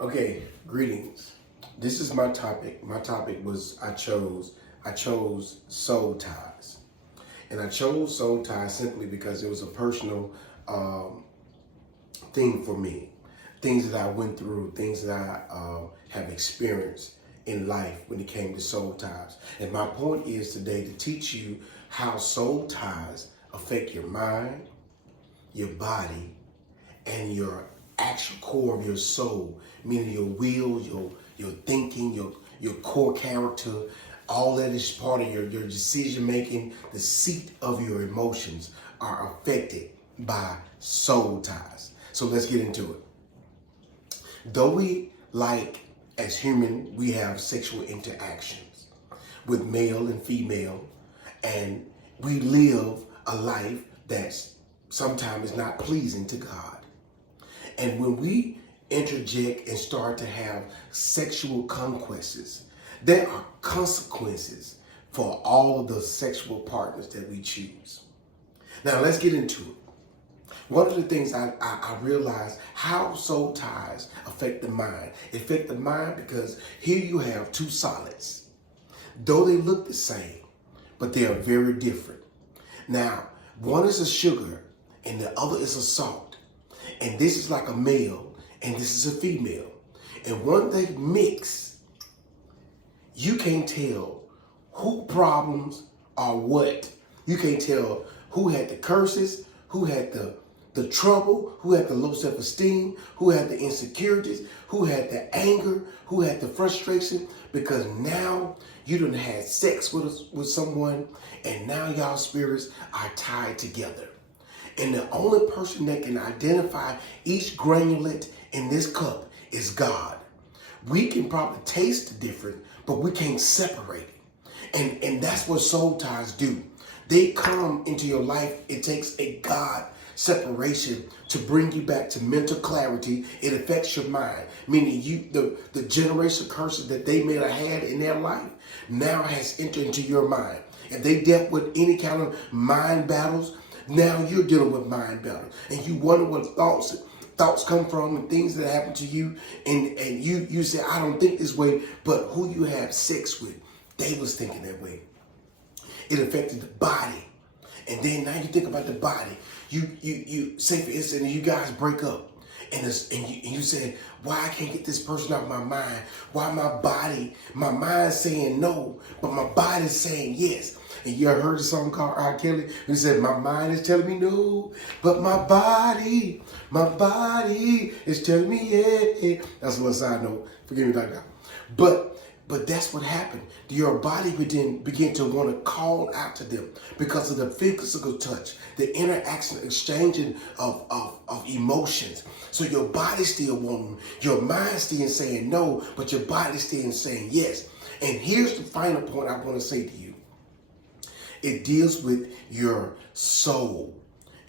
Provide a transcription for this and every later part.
Okay, greetings. This is my topic. My topic was I chose soul ties. And I chose soul ties simply because it was a personal thing for me. Things that I went through, things that I have experienced in life when it came to soul ties. And my point is today to teach you how soul ties affect your mind, your body, and your actual core of your soul, meaning your will, your thinking, your core character. All that is part of your decision making. The seat of your emotions are affected by soul ties. So let's get into it. Though we as human, we have sexual interactions with male and female, and we live a life that's sometimes not pleasing to God. And when we interject and start to have sexual conquests, there are consequences for all of the sexual partners that we choose. Now let's get into it. One of the things I realized how soul ties affect the mind. It affects the mind because here you have two solids. Though they look the same, but they are very different. Now, one is a sugar and the other is a salt. And this is like a male and this is a female. And when they mix, you can't tell who problems are what. You can't tell who had the curses, who had the trouble, who had the low self-esteem, who had the insecurities, who had the anger, who had the frustration, because now you done had sex with someone and now y'all spirits are tied together. And the only person that can identify each granulate in this cup is God. We can probably taste the difference, but we can't separate it. And that's what soul ties do. They come into your life. It takes a God separation to bring you back to mental clarity. It affects your mind, meaning the generation curses that they may have had in their life now has entered into your mind. If they dealt with any kind of mind battles, now you're dealing with mind battles, and you wonder what thoughts come from and things that happen to you, and you say, I don't think this way, but who you have sex with, they was thinking that way. It affected the body. And then now you think about the body. You say, for instance, you guys break up, and you say, why I can't get this person out of my mind? Why my mind's saying no, but my body's saying yes. And you ever heard a song called R. Kelly? He said, my mind is telling me no, but my body is telling me yeah. That's a little side note. Forgive me about that. But that's what happened. Your body begin to want to call out to them because of the physical touch, the interaction, exchanging of emotions. So your body still wanting, your mind still saying no, but your body still saying yes. And here's the final point I want to say to you. It deals with your soul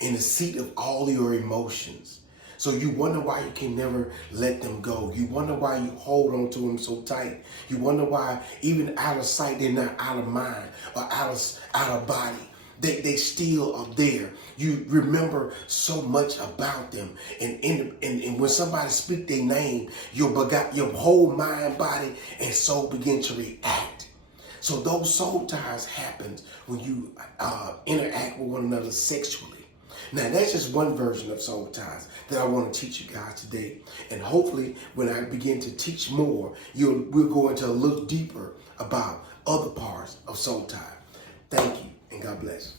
and the seat of all your emotions. So you wonder why you can never let them go. You wonder why you hold on to them so tight. You wonder why even out of sight, they're not out of mind or out of body. They still are there. You remember so much about them. And when somebody speak their name, your whole mind, body, and soul begin to react. So those soul ties happen when you interact with one another sexually. Now, that's just one version of soul ties that I want to teach you guys today. And hopefully, when I begin to teach more, we'll go into a little deeper about other parts of soul tie. Thank you, and God bless.